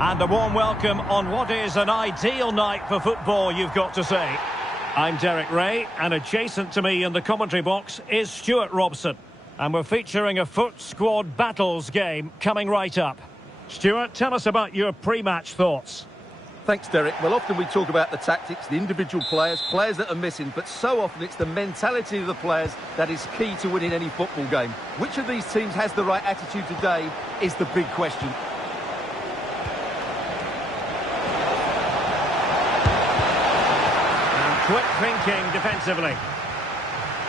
And a warm welcome on what is an ideal night for football, you've got to say. I'm Derek Ray, and adjacent to me in the commentary box is Stuart Robson. And we're featuring a foot squad battles game coming right up. Stuart, tell us about your pre-match thoughts. Thanks, Derek. Well, often we talk about the tactics, the individual players that are missing, but so often it's the mentality of the players that is key to winning any football game. Which of these teams has the right attitude today is the big question. Quick thinking defensively.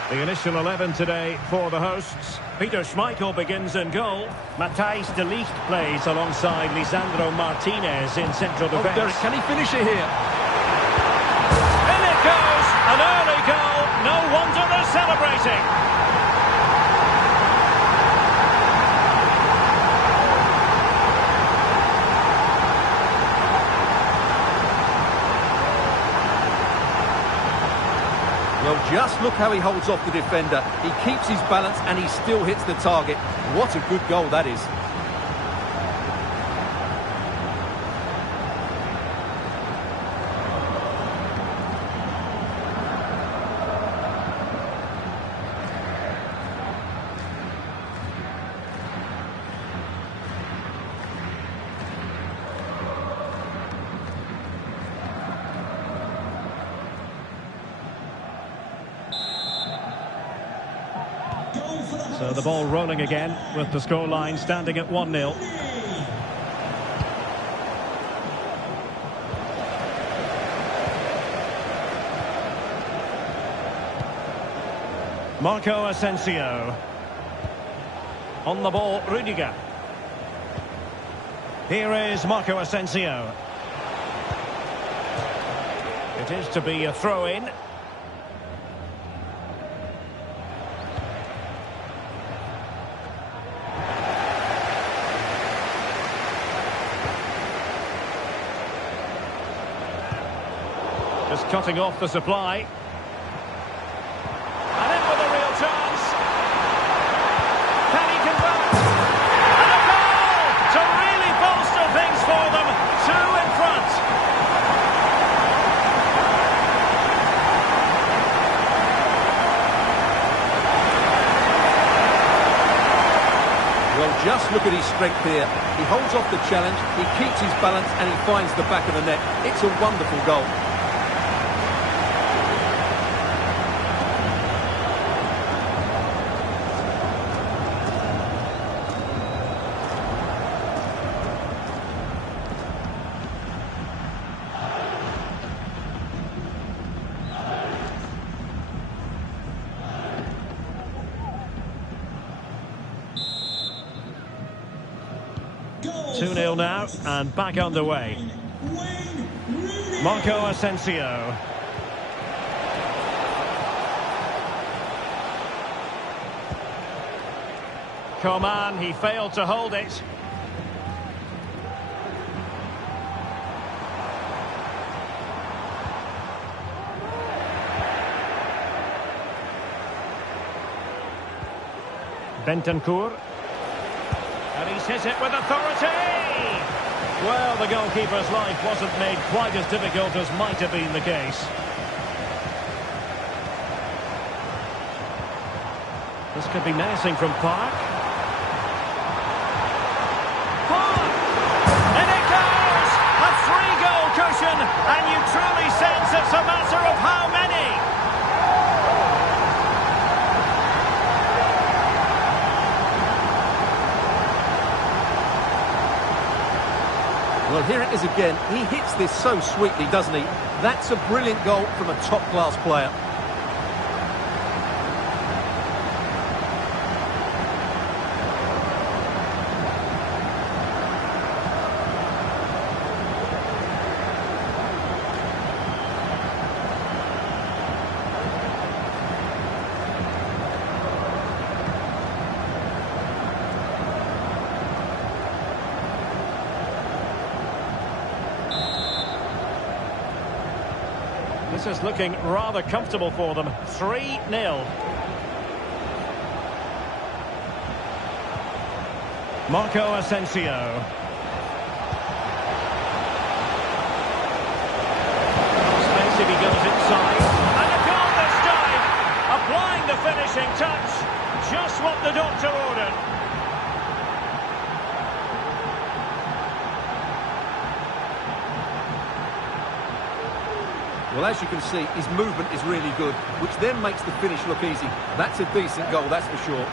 The initial 11 today for the hosts. Peter Schmeichel begins in goal. Matthijs de Ligt plays alongside Lisandro Martinez in central defence. Oh, Derek, can he finish it here? In it goes! An early goal. No wonder they're celebrating. Well, just look how he holds off the defender. He keeps his balance and he still hits the target. What a good goal that is. So the ball rolling again with the scoreline standing at 1-0. Marco Asensio. On the ball, Rudiger. Here is Marco Asensio. It is to be a throw-in. Just cutting off the supply. And in with a real chance. Can he convert? And a goal to really bolster things for them. 2 in front. Well, just look at his strength here. He holds off the challenge, he keeps his balance and he finds the back of the net. It's a wonderful goal. Goal. 2-0 now, and back underway. Marco Asensio. Coman, he failed to hold it. Bentancur. And he's hit it with authority! Well, the goalkeeper's life wasn't made quite as difficult as might have been the case. This could be menacing from Park. Park! In it goes! A 3-goal cushion, and you truly sense it's a matter of how many. Well, here it is again. He hits this so sweetly, doesn't he? That's a brilliant goal from a top-class player. This is looking rather comfortable for them. 3-0. Marco Asensio. finishing touch. Just what the doctor ordered. Well, as you can see, his movement is really good, which then makes the finish look easy. That's a decent goal, that's for sure.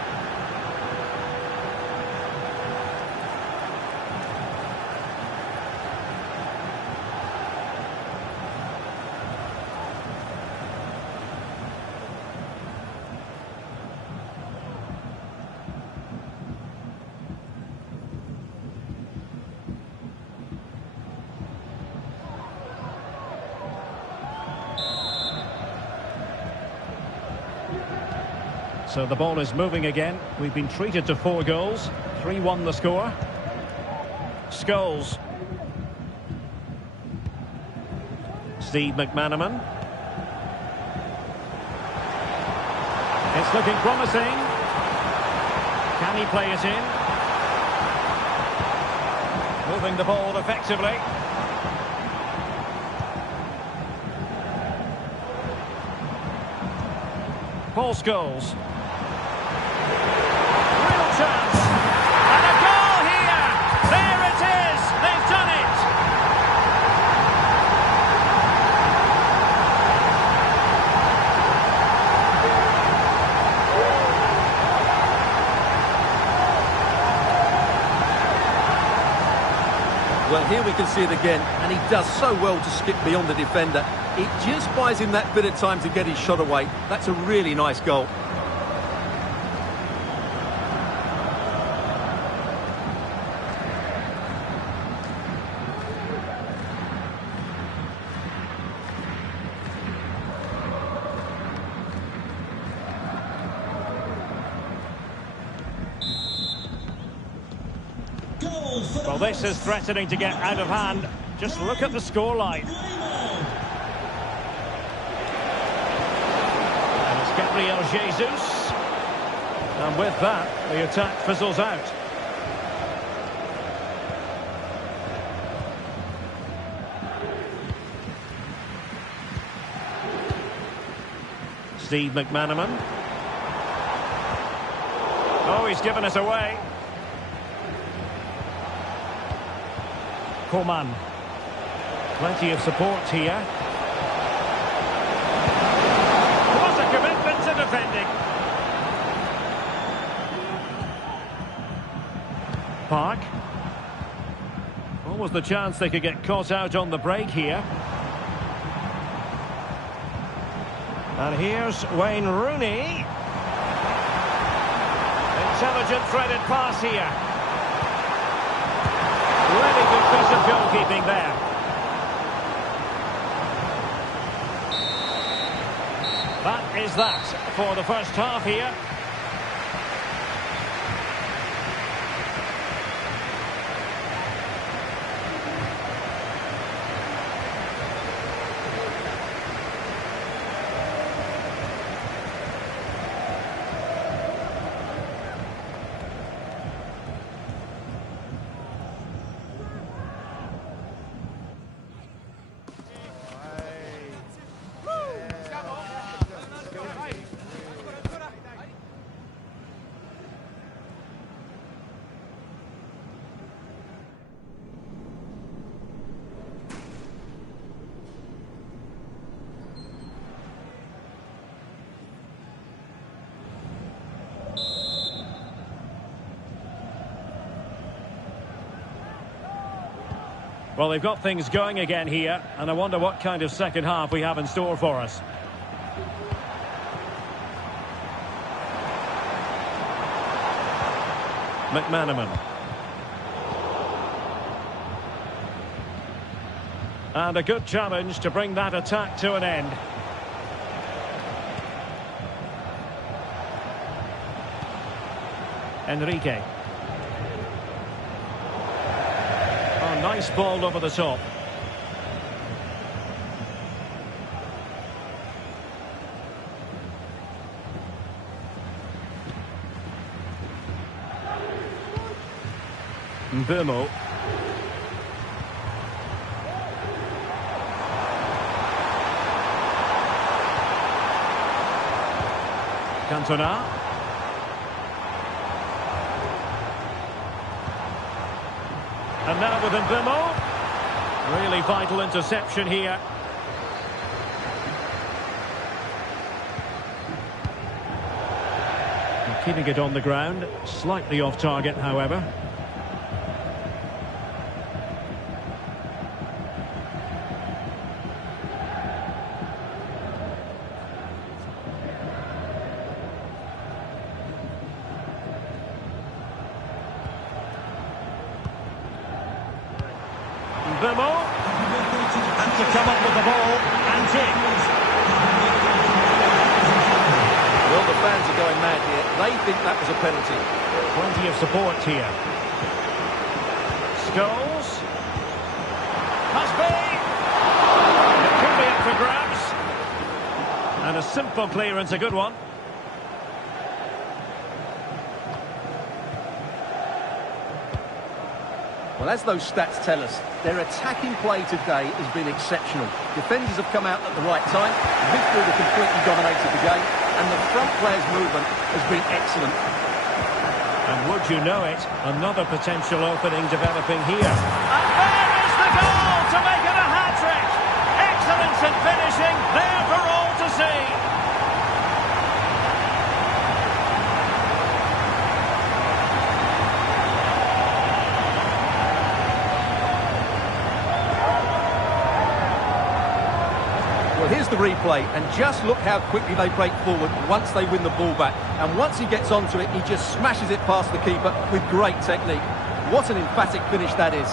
So the ball is moving again. We've been treated to 4 goals. 3-1 the score. Scholes. Steve McManaman. It's looking promising. Can he play it in? Moving the ball effectively. Paul Scholes. Real chance. And a goal here. There it is. They've done it. Well, here we can see it again, and he does so well to skip beyond the defender. It just buys him that bit of time to get his shot away. That's a really nice goal. Well, this is threatening to get out of hand. Just look at the scoreline. And it's Gabriel Jesus. And with that, the attack fizzles out. Steve McManaman. Oh, he's given it away. Coman. Plenty of support here. What a commitment to defending. Park. What was the chance they could get caught out on the break here? And here's Wayne Rooney. Intelligent threaded pass here. Really good piece of goalkeeping there. That is that for the first half here. Well, they've got things going again here, and I wonder what kind of second half we have in store for us. McManaman. And a good challenge to bring that attack to an end. Enrique. Oh, nice ball over the top. Mbeumo. Cantona. And now with Mbeumo. Really vital interception here. And keeping it on the ground. Slightly off target, however. Mbeumo, and to come up with the ball, and in. Well, the fans are going mad here. They think that was a penalty. Plenty of support here. Scholes. Has been. It could be up for grabs. And a simple clearance, a good one. Well, as those stats tell us, their attacking play today has been exceptional. Defenders have come out at the right time, midfield have completely dominated the game, and the front players' movement has been excellent. And would you know it, another potential opening developing here. And there is the goal to make it a hat-trick! Excellence in finishing, there for all to see. Well, here's the replay, and just look how quickly they break forward once they win the ball back. And once he gets onto it, he just smashes it past the keeper with great technique. What an emphatic finish that is.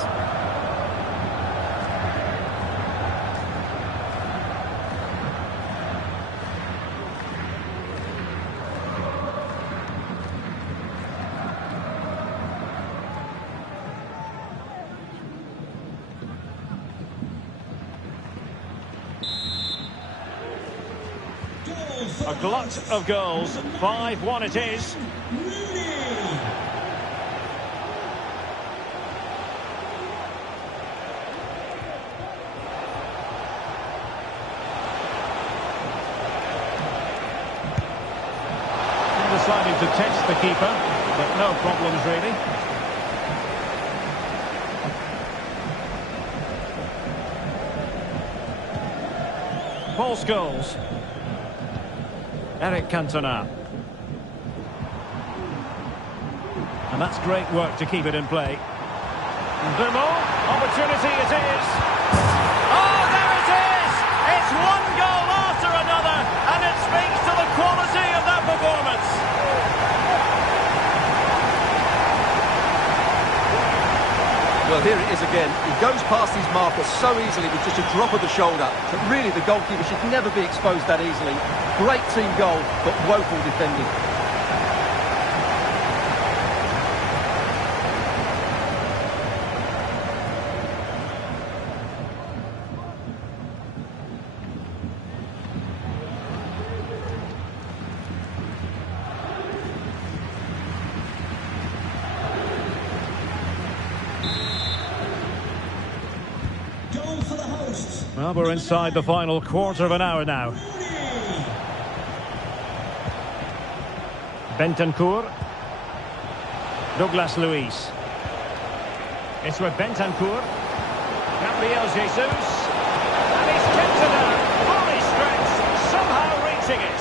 A glut of goals, 5-1 it is. Deciding to test the keeper, but no problems really. Paul Scholes. Eric Cantona. And that's great work to keep it in play. Mbeumo, opportunity it is. Oh, there it is! It's one goal after another, and it speaks to the quality of that performance. Well, here it is again. He goes past his marker so easily with just a drop of the shoulder. But really, the goalkeeper should never be exposed that easily. Great team goal, but woeful defending. Well, we're inside the final quarter of an hour now. Bentancur. Douglas Luiz. It's with Bentancur. Gabriel Jesus. And he's kept it out. Fully stretched. Somehow reaching it.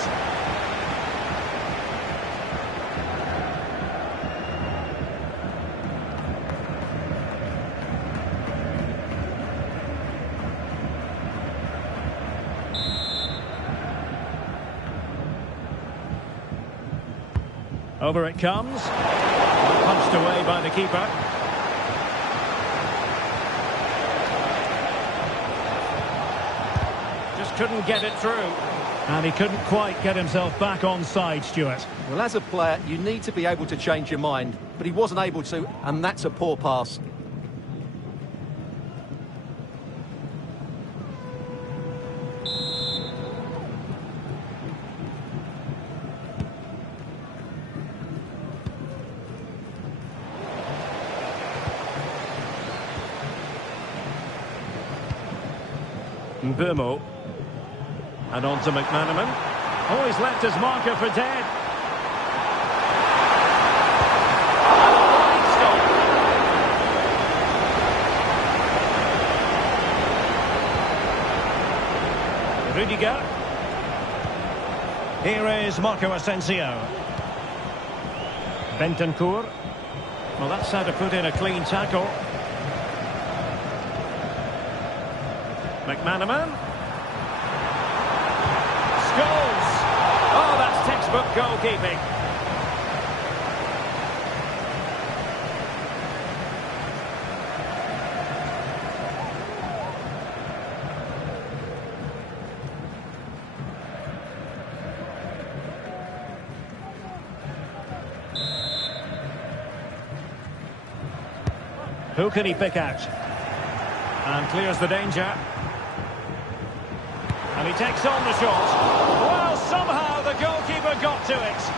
Over it comes. Punched away by the keeper. Just couldn't get it through. And he couldn't quite get himself back on side, Stuart. Well, as a player, you need to be able to change your mind. But he wasn't able to, and that's a poor pass. Mbeumo. And on to McManaman. Oh, he's left his marker for dead. Rudiger. Here is Marco Asensio. Bentancur. Well, that's how to put in a clean tackle. McManaman. Scholes. Oh, that's textbook goalkeeping. Who can he pick out? And clears the danger. And he takes on the shot. Well, somehow the goalkeeper got to it.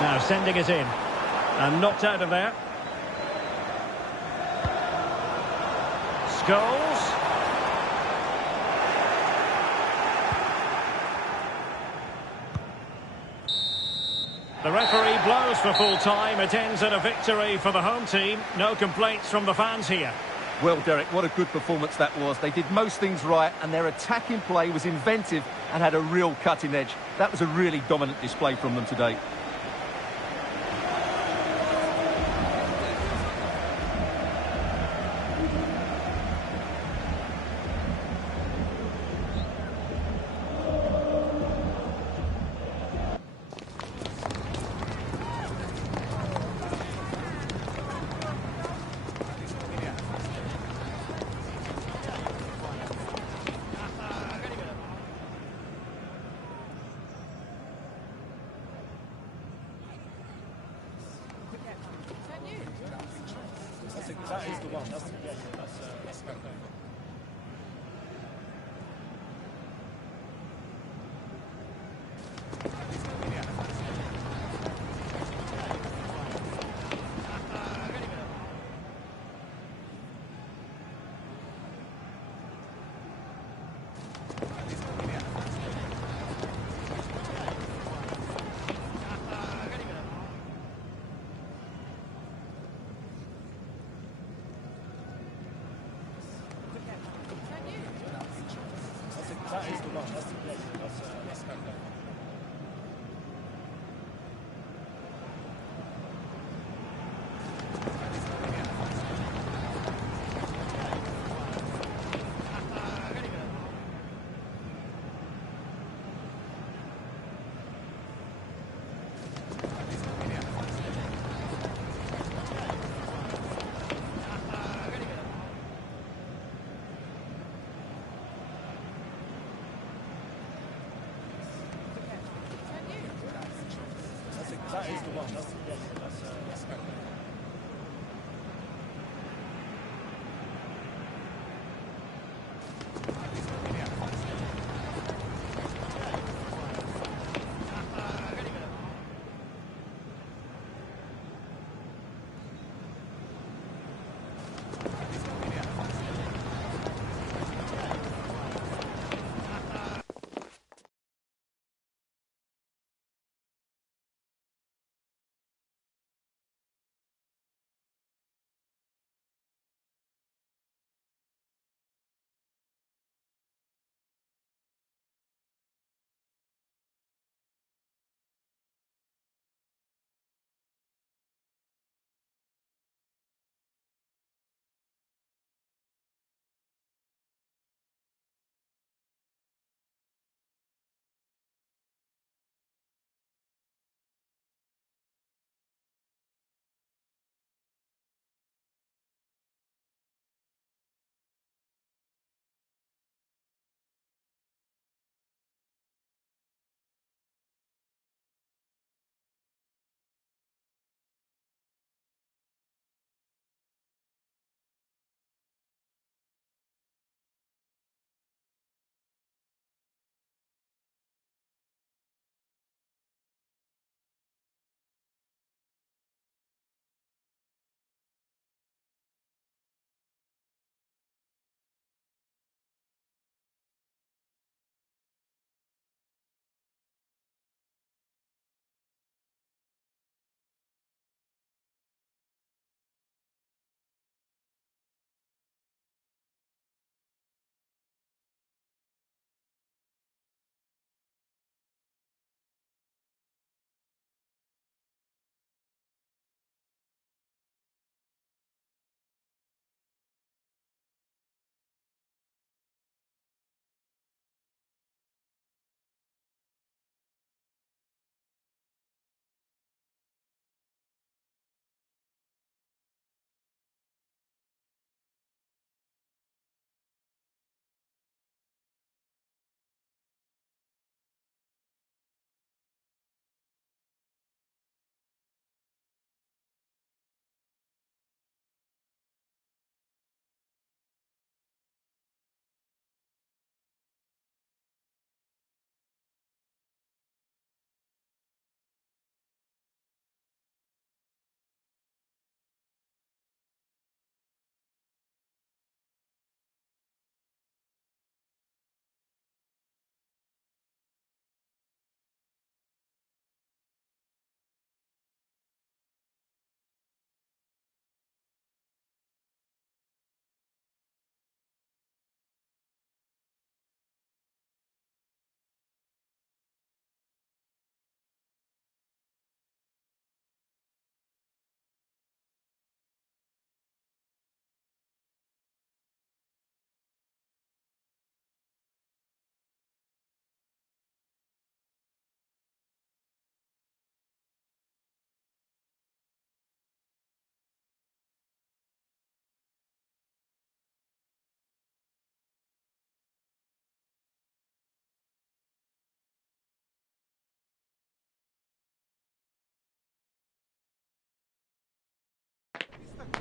Now sending it in. And knocked out of there. Scholes. The referee blows for full time. It ends in a victory for the home team. No complaints from the fans here. Well, Derek, what a good performance that was. They did most things right, and their attacking play was inventive and had a real cutting edge. That was a really dominant display from them today. That is the one. That's the one. That's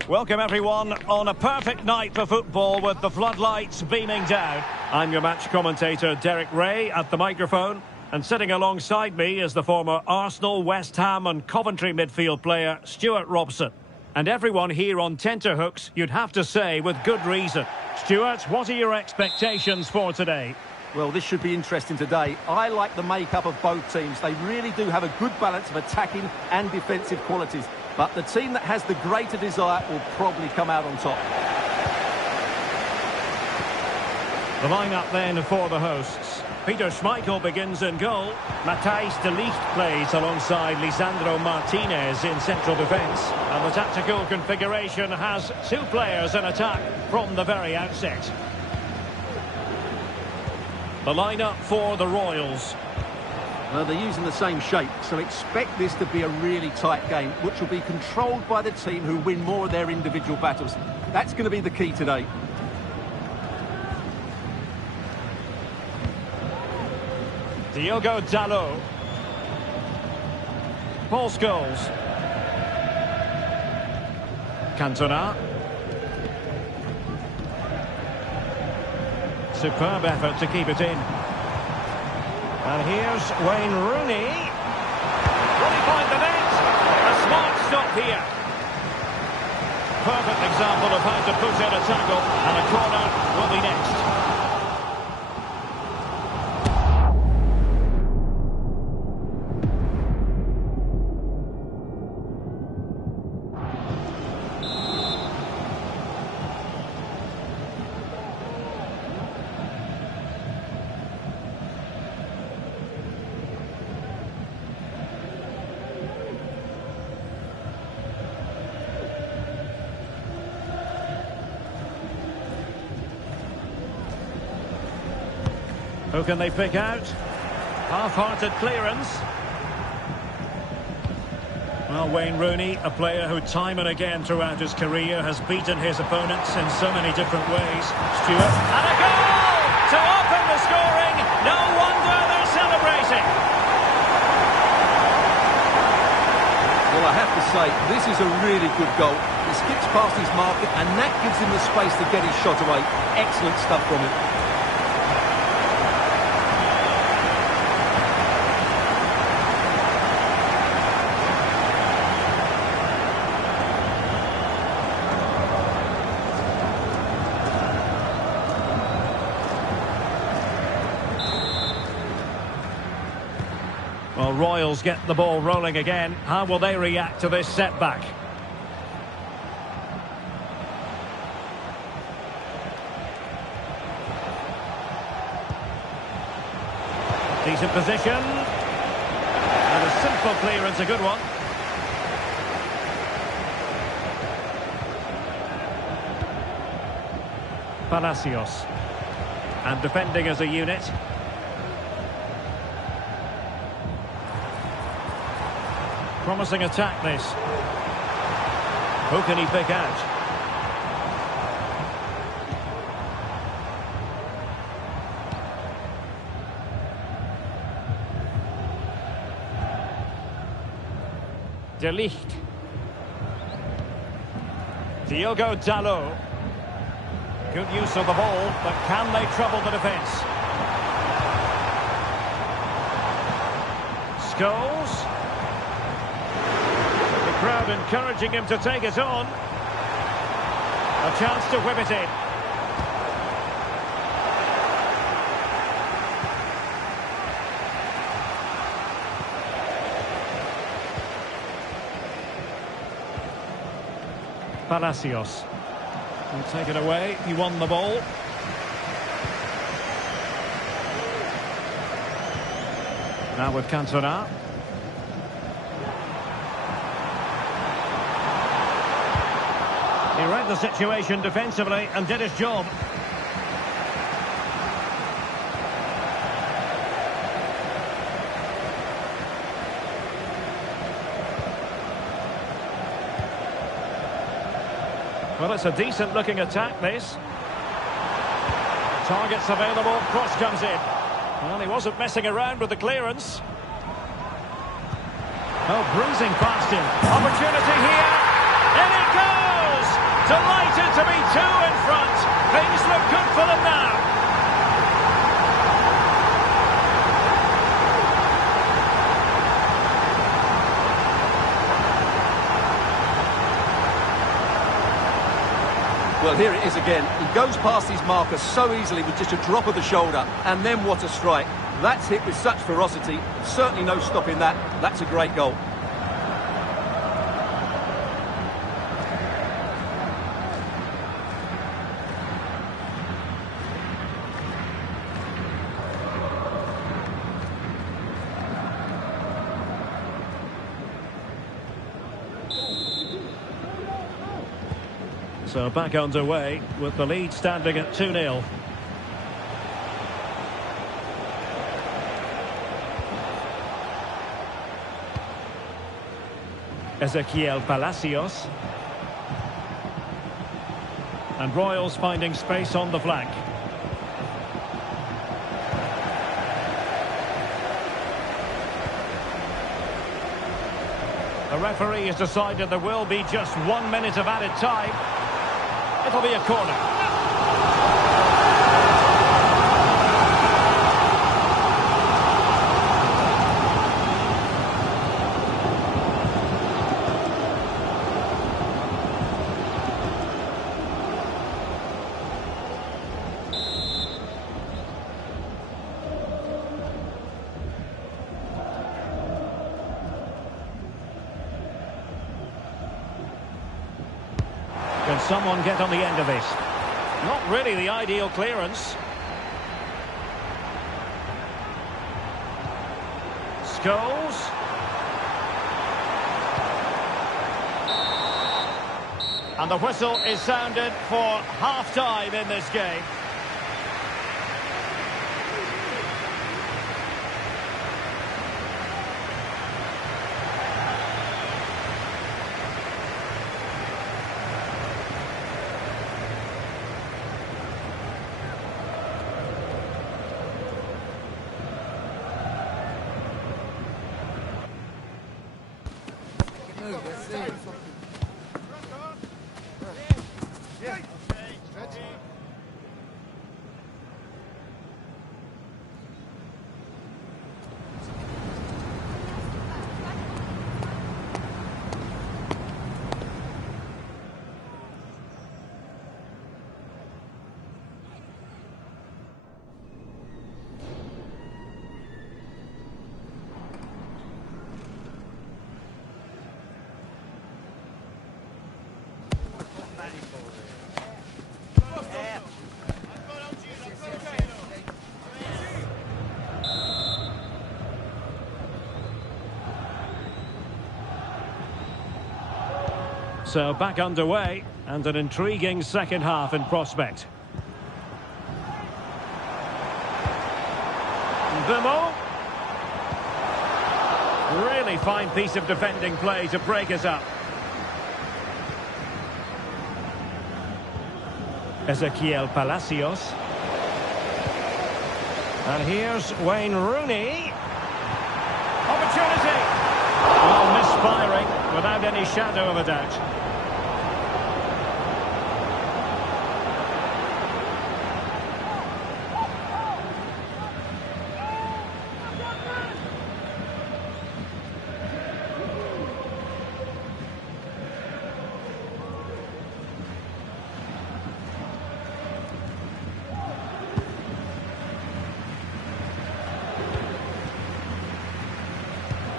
Welcome everyone on a perfect night for football with the floodlights beaming down. I'm your match commentator Derek Ray at the microphone, and sitting alongside me is the former Arsenal, West Ham and Coventry midfield player Stuart Robson. And everyone here on tenterhooks, you'd have to say, with good reason. Stuart, what are your expectations for today? Well, this should be interesting today. I like the makeup of both teams. They really do have a good balance of attacking and defensive qualities. But the team that has the greater desire will probably come out on top. The lineup then for the hosts. Peter Schmeichel begins in goal. Matthijs de Ligt plays alongside Lisandro Martinez in central defence. And the tactical configuration has two players in attack from the very outset. The lineup for the Royals. Well, they're using the same shape, so expect this to be a really tight game, which will be controlled by the team who win more of their individual battles. That's going to be the key today. Diogo Dalot. Paul Scholes. Cantona. Superb effort to keep it in. And here's Wayne Rooney. Will he find the net? A smart stop here. Perfect example of how to put in a tackle, and a corner will be next. Who can they pick out? Half-hearted clearance. Well, Wayne Rooney, a player who time and again throughout his career has beaten his opponents in so many different ways. Stuart. And a goal to open the scoring. No wonder they're celebrating. Well, I have to say, this is a really good goal. He skips past his marker, and that gives him the space to get his shot away. Excellent stuff from him. Well, Royals get the ball rolling again. How will they react to this setback? Decent position. And a simple clearance, a good one. Palacios. And defending as a unit. Promising attack, this. Who can he pick out? De Ligt. Diogo Dalot. Good use of the ball, but can they trouble the defence? Scholes. Crowd encouraging him to take it on. A chance to whip it in. Palacios will take it away. He won the ball. Now with Cantona. He read the situation defensively and did his job. Well, it's a decent looking attack, this. Targets available, cross comes in. Well, he wasn't messing around with the clearance. Oh, bruising past him. Opportunity here. In it goes! Delighted to be two in front. Things look good for them now. Well, here it is again. He goes past his marker so easily with just a drop of the shoulder. And then what a strike. That's hit with such ferocity. Certainly no stopping that. That's a great goal. So back underway with the lead standing at 2-0. Ezequiel Palacios. And Royals finding space on the flank. The referee has decided there will be just 1 minute of added time. It'll be a corner. Can someone get on the end of this? Not really the ideal clearance. Scholes. And the whistle is sounded for half-time in this game. So back underway and an intriguing second half in prospect. Bimo. Really fine piece of defending play to break us up. Ezequiel Palacios. And here's Wayne Rooney. Opportunity. Well, misfiring without any shadow of a doubt.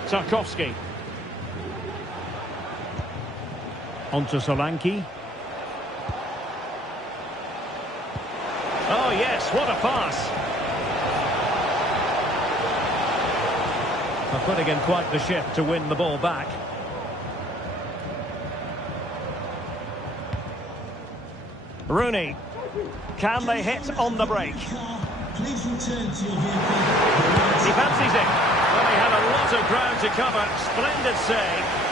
Tarkowski. Onto Solanke. Oh yes, what a pass. They're putting in quite the shift to win the ball back. Rooney. Can they hit on the break? Please return to your vehicle. He fancies it. Well, he had a lot of ground to cover. Splendid save.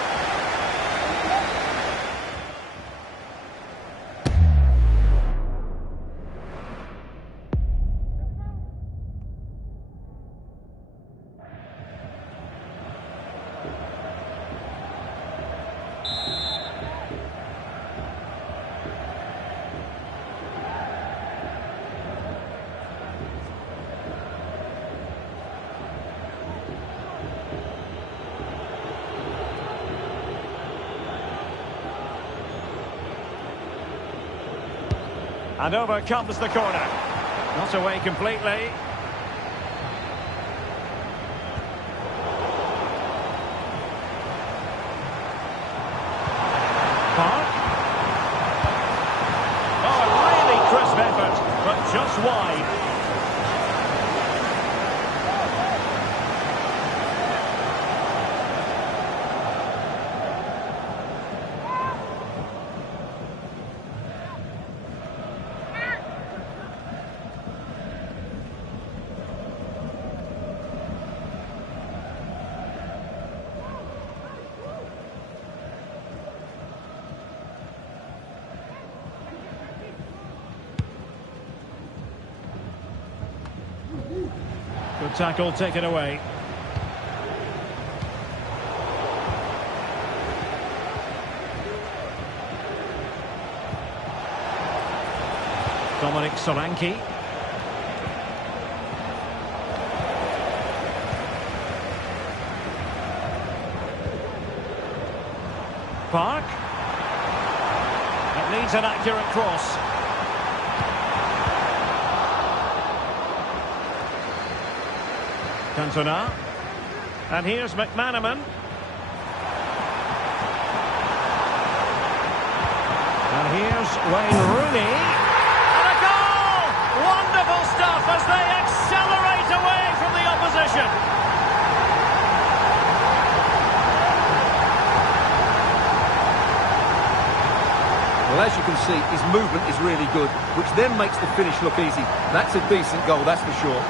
And over comes the corner. Not away completely. Park. Oh, a really crisp effort, but just wide. Good tackle taken away. Dominic Solanke. Park. It needs an accurate cross. Cantona. And here's McManaman. And here's Wayne Rooney. And a goal! Wonderful stuff as they accelerate away from the opposition. Well, as you can see, his movement is really good, which then makes the finish look easy. That's a decent goal, that's for sure.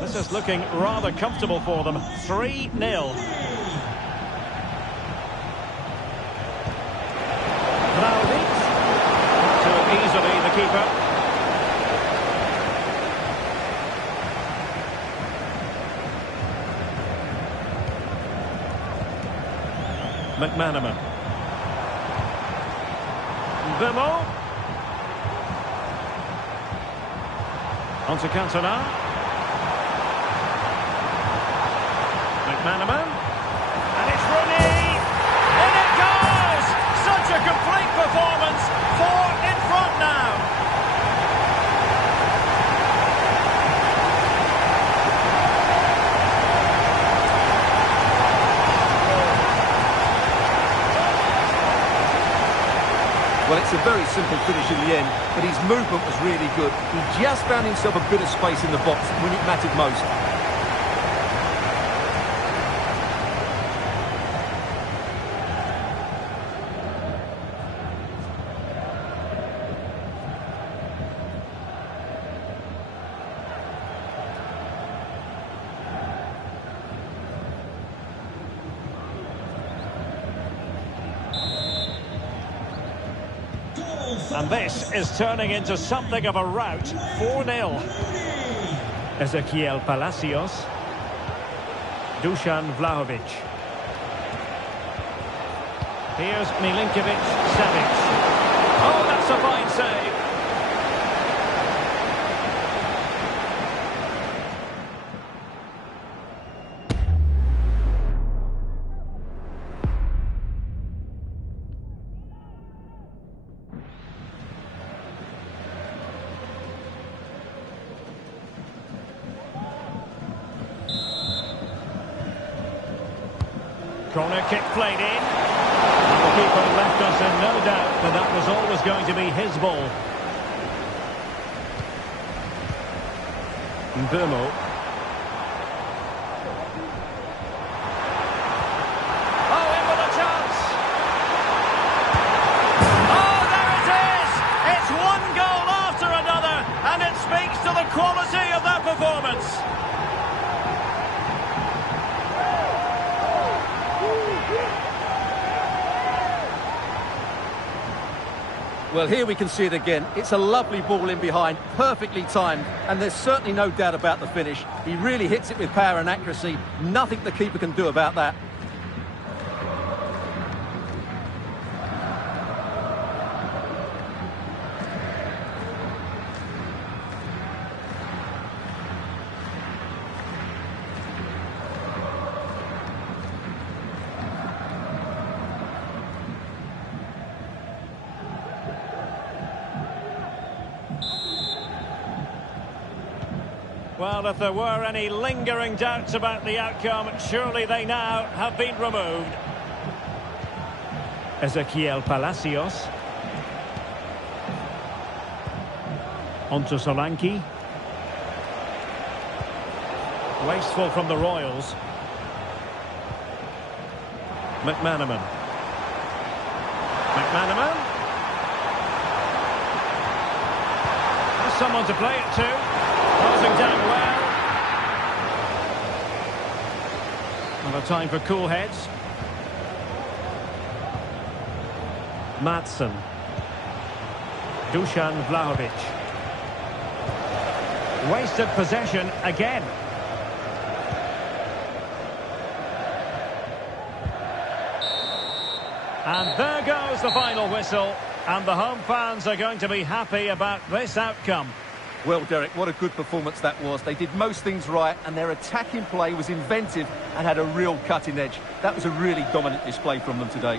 This is looking rather comfortable for them. 3-0. Vlahovic. Too easily, the keeper. McManaman. Bimo. Onto Cantona. McManaman, and it's Rooney, and it goes! Such a complete performance, 4 in front now. Well, it's a very simple finish in the end, but his movement was really good. He just found himself a bit of space in the box when it mattered most. And this is turning into something of a rout. 4-0. Ezequiel Palacios. Dusan Vlahovic. Here's Milinkovic-Savic. Oh, that's a fine save. Corner kick played in. And the keeper left us in no doubt that that was always going to be his ball. Mbeumo. Oh, in with a chance. Oh, there it is! It's one goal after another, and it speaks to the quality of that performance. Well, here we can see it again. It's a lovely ball in behind, perfectly timed, and there's certainly no doubt about the finish. He really hits it with power and accuracy. Nothing the keeper can do about that. Well, if there were any lingering doubts about the outcome, surely they now have been removed. Ezequiel Palacios. Onto Solanke. Wasteful from the Royals. McManaman. McManaman. There's someone to play it to. Closing down well. And a time for cool heads. Madsen. Dusan Vlahovic. Wasted possession again. And there goes the final whistle. And the home fans are going to be happy about this outcome. Well, Derek, what a good performance that was. They did most things right, and their attacking play was inventive and had a real cutting edge. That was a really dominant display from them today.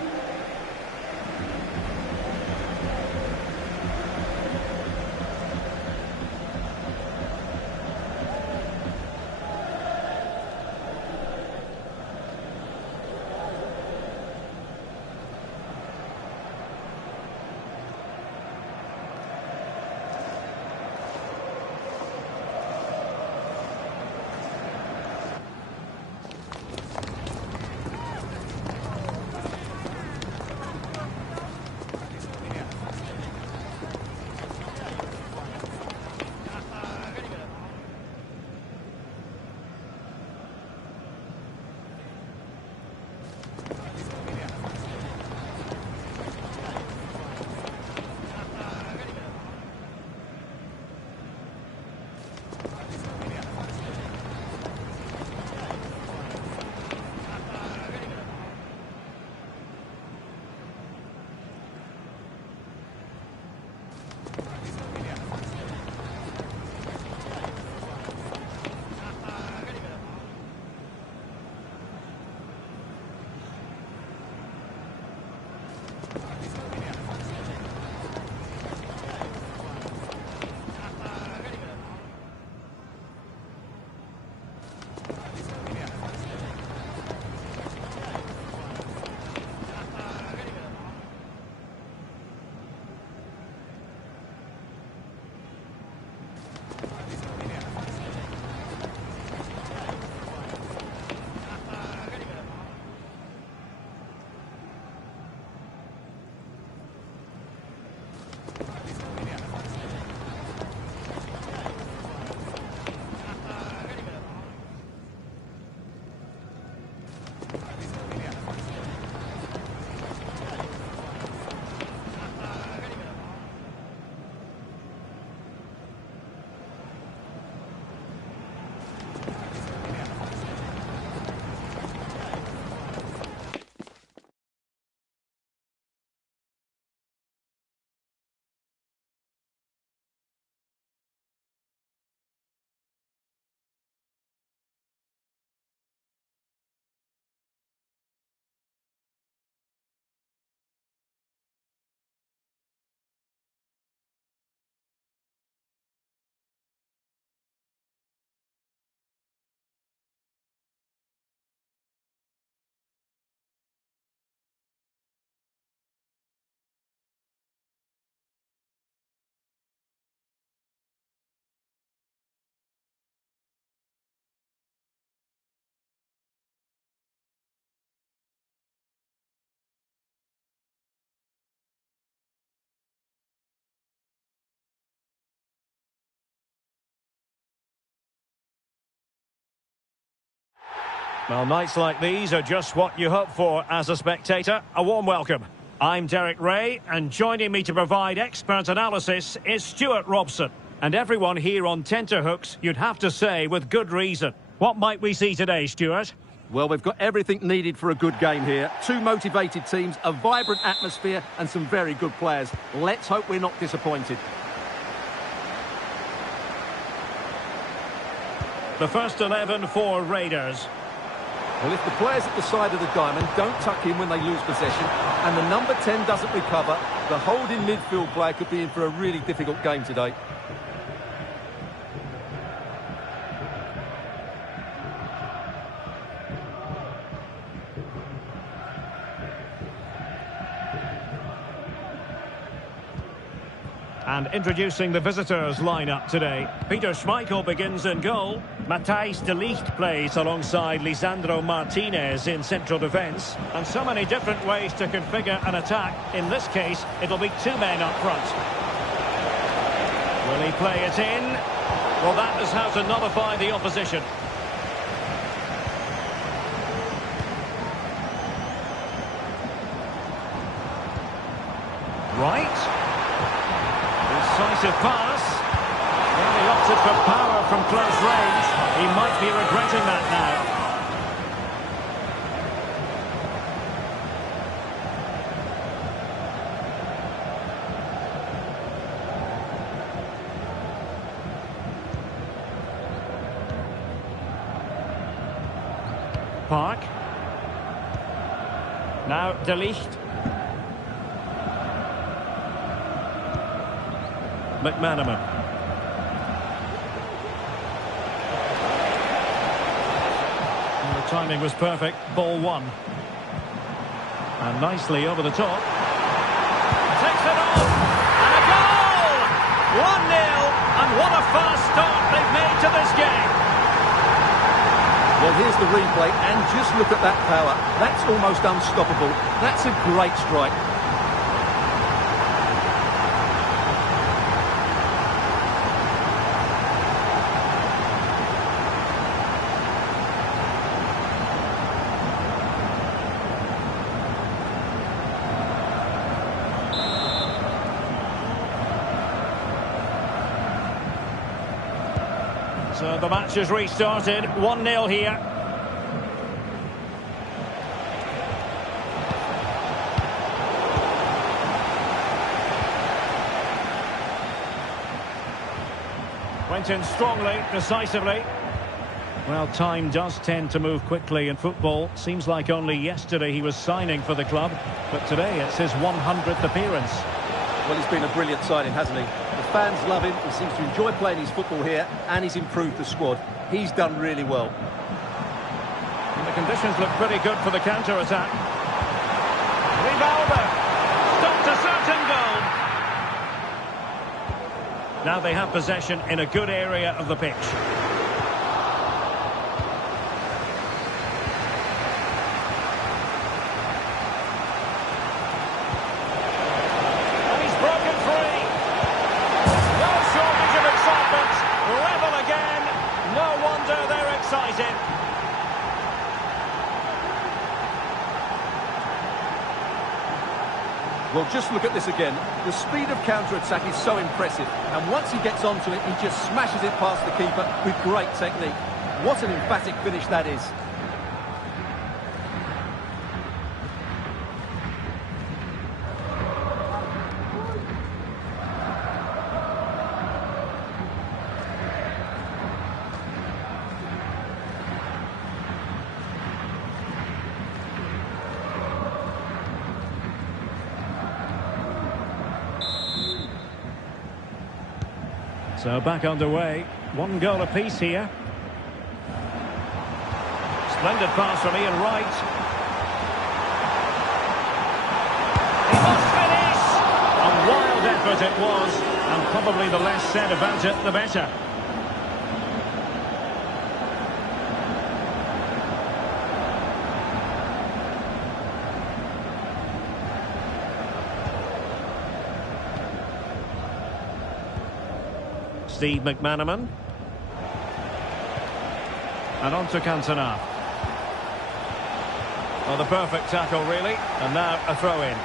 Well, nights like these are just what you hope for as a spectator. A warm welcome. I'm Derek Ray, and joining me to provide expert analysis is Stuart Robson. And everyone here on tenterhooks, you'd have to say, with good reason. What might we see today, Stuart? Well, we've got everything needed for a good game here. Two motivated teams, a vibrant atmosphere and some very good players. Let's hope we're not disappointed. The first 11 for Raiders. Well, if the players at the side of the diamond don't tuck in when they lose possession and the number 10 doesn't recover, the holding midfield player could be in for a really difficult game today. And introducing the visitors' lineup today. Peter Schmeichel begins in goal. Matthijs de Ligt plays alongside Lisandro Martinez in central defence. And so many different ways to configure an attack. In this case, it'll be two men up front. Will he play it in? Well, that is how to nullify the opposition. Right. Decisive pass. Well, he opted for power from close range. He might be regretting that now. Park. Now De Ligt. McManaman. And the timing was perfect. Ball one. And nicely over the top. Takes it off. And a goal! 1-0. And what a fast start they've made to this game. Well, here's the replay, and just look at that power. That's almost unstoppable. That's a great strike. So the match has restarted. 1-0 here. Went in strongly, decisively. Well, time does tend to move quickly in football. Seems like only yesterday he was signing for the club, but today it's his 100th appearance. Well, he's been a brilliant signing, hasn't he? The fans love him, he seems to enjoy playing his football here, and he's improved the squad. He's done really well. And the conditions look pretty good for the counter-attack. Rivaldo stopped a certain goal. Now they have possession in a good area of the pitch. Well, just look at this again. The speed of counter-attack is so impressive. And once he gets onto it, he just smashes it past the keeper with great technique. What an emphatic finish that is. So back underway. One goal apiece here. Splendid pass from Ian Wright. He must finish! A wild effort it was, and probably the less said about it, the better. Steve McManaman. And on to Cantona. Oh, the perfect tackle, really. And now a throw-in.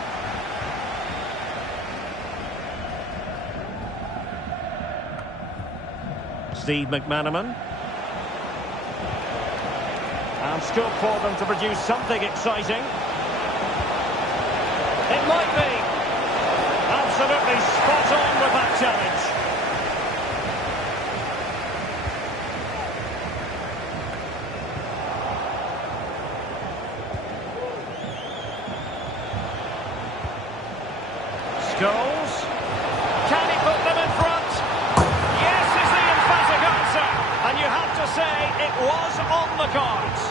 Steve McManaman. And scope for them to produce something exciting. It might be. Absolutely spot on with that challenge. Scholes. Can he put them in front? Yes is the emphatic answer. And you have to say it was on the cards.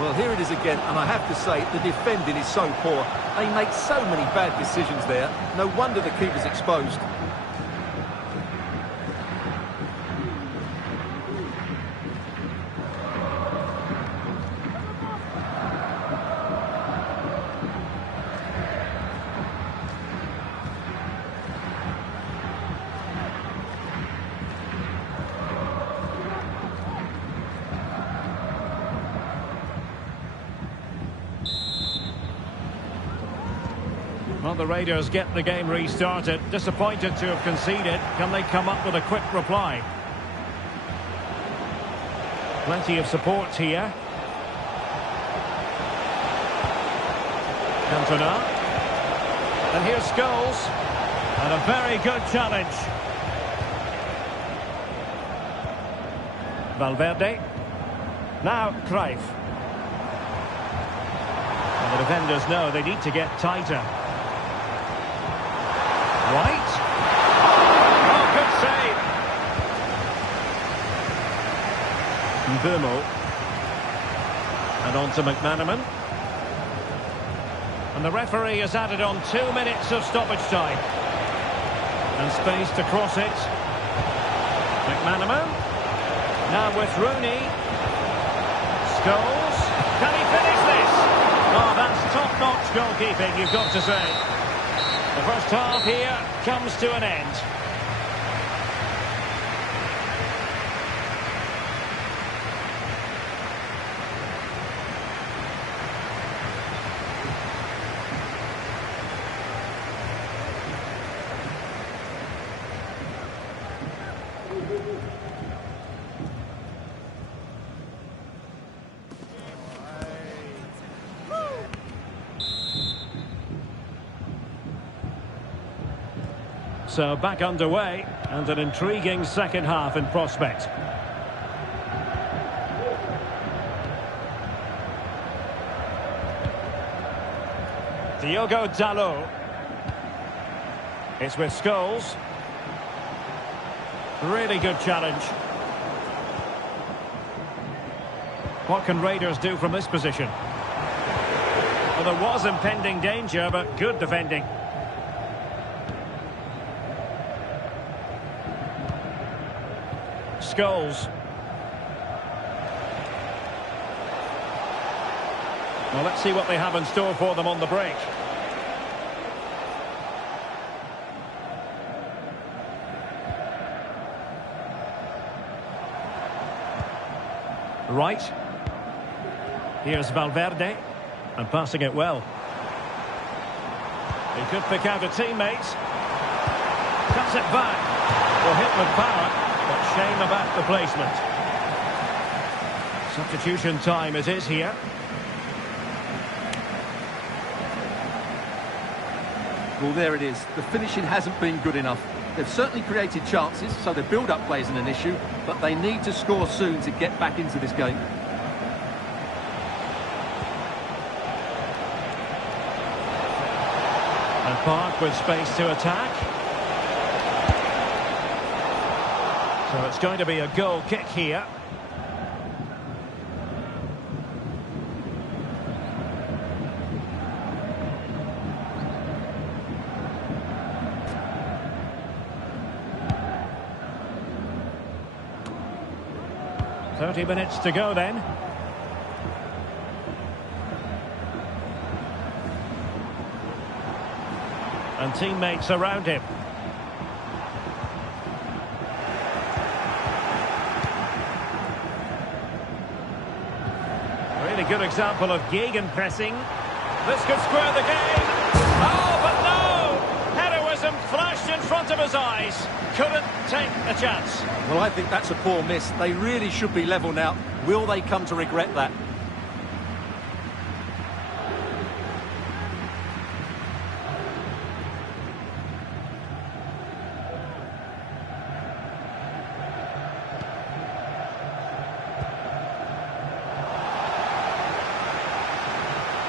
Well, here it is again, and I have to say, the defending is so poor. They make so many bad decisions there. No wonder the keeper's exposed. Well, the Raiders get the game restarted. Disappointed to have conceded. Can they come up with a quick reply? Plenty of support here. Cantona. And here's Scholes. And a very good challenge. Valverde. Now Cruyff. And the defenders know they need to get tighter. Right. Oh, good save. Mbumo. And on to McManaman. And the referee has added on 2 minutes of stoppage time. And space to cross it. McManaman. Now with Rooney. Scholes. Can he finish this? Oh, that's top-notch goalkeeping, you've got to say. The first half here comes to an end. So back underway, and an intriguing second half in prospect. Diogo Dalot. It's with Scholes. Really good challenge. What can Raiders do from this position? Well, there was impending danger, but good defending. Scholes. Well, let's see what they have in store for them on the break. Right. Here's Valverde. And passing it well. He could pick out a teammate. Cuts it back. Will hit with power. But shame about the placement. Substitution time it is here. Well, there it is. The finishing hasn't been good enough. They've certainly created chances, so the build-up play isn't an issue, but they need to score soon to get back into this game. And Park with space to attack. So it's going to be a goal kick here. "30 minutes to go then. And teammates around him. Really good example of gegenpressing. This could square the game. Oh, but no! Heroism flashed in front of his eyes. Couldn't take a chance. Well, I think that's a poor miss. They really should be level now. Will they come to regret that?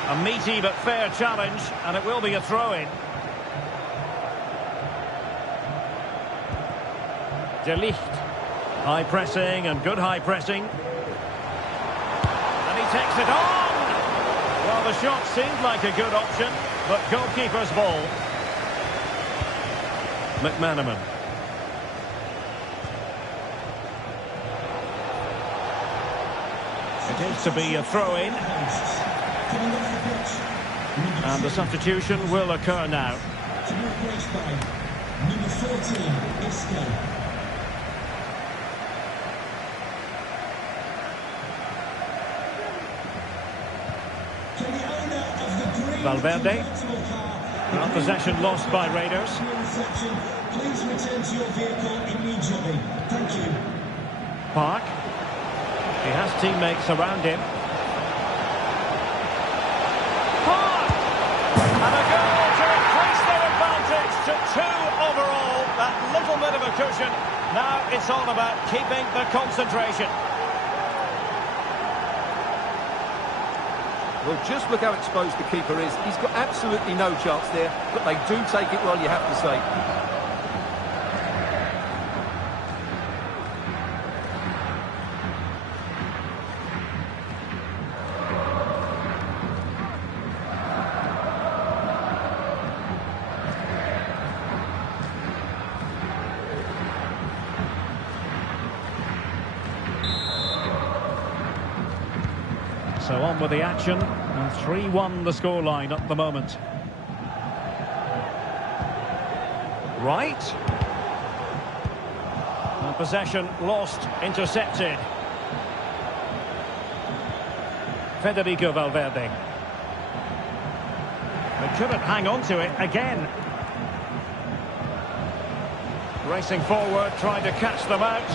A meaty but fair challenge, and it will be a throw-in. De Ligt. High pressing and good high pressing. And he takes it on! Well, the shot seemed like a good option, but goalkeeper's ball. McManaman. It is to be a throw-in. And the substitution will occur now. To be replaced by number 14, Isco. Valverde. Well, possession lost by Raiders. Please return to your vehicle immediately. Thank you. Park. He has teammates around him. Park! And a goal to increase their advantage to 2 overall. That little bit of a cushion. Now it's all about keeping the concentration. Well, just look how exposed the keeper is. He's got absolutely no chance there, but they do take it well, you have to say. So on with the action, and 3-1 the scoreline at the moment. Right. And possession lost, intercepted. Federico Valverde. They couldn't hang on to it again. Racing forward, trying to catch them out.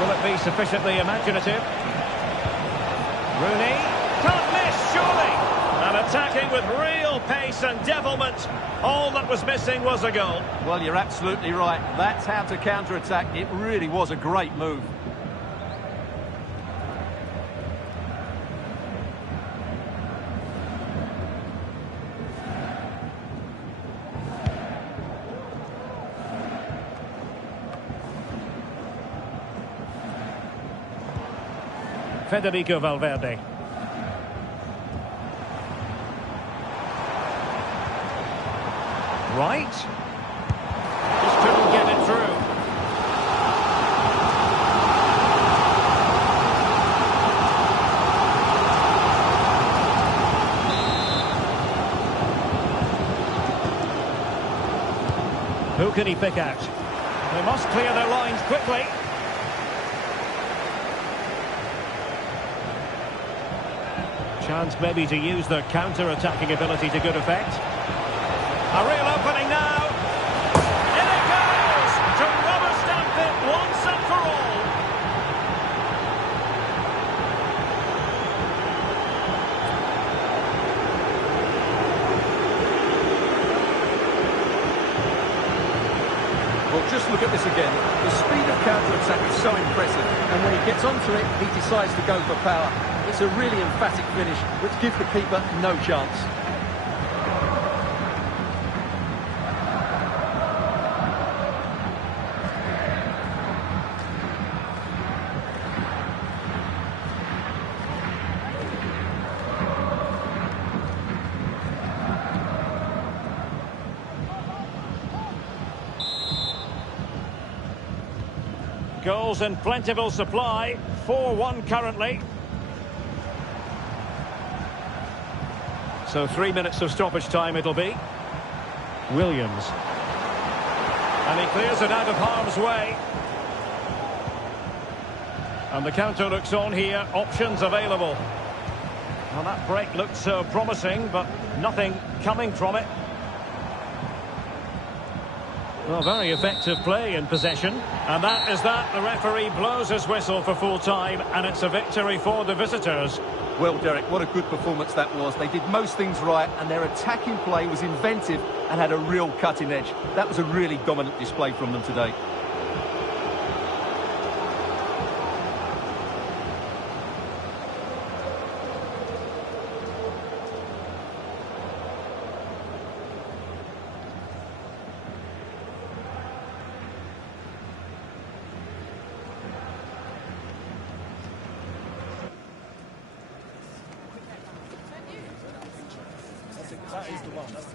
Will it be sufficiently imaginative? Rooney can't miss, surely. And attacking with real pace and devilment. All that was missing was a goal. Well, you're absolutely right. That's how to counter-attack. It really was a great move. Federico Valverde. Right. Just couldn't get it through. Who can he pick out? They must clear their lines quickly. Chance maybe to use their counter-attacking ability to good effect. A real opening now. In it goes! To rubber stamp it once and for all. Well, just look at this again. The speed of counter-attack is so impressive, and when he gets onto it, he decides to go for power. It's a really emphatic finish, which gives the keeper no chance. Goals in plentiful supply. 4-1 currently. So 3 minutes of stoppage time it'll be. Williams. And he clears it out of harm's way. And the counter looks on here. Options available. Well, that break looked so promising, but nothing coming from it. Well, very effective play in possession. And that is that. The referee blows his whistle for full time, and it's a victory for the visitors. Well, Derek, what a good performance that was. They did most things right, and their attacking play was inventive and had a real cutting edge. That was a really dominant display from them today. That is the one. That's the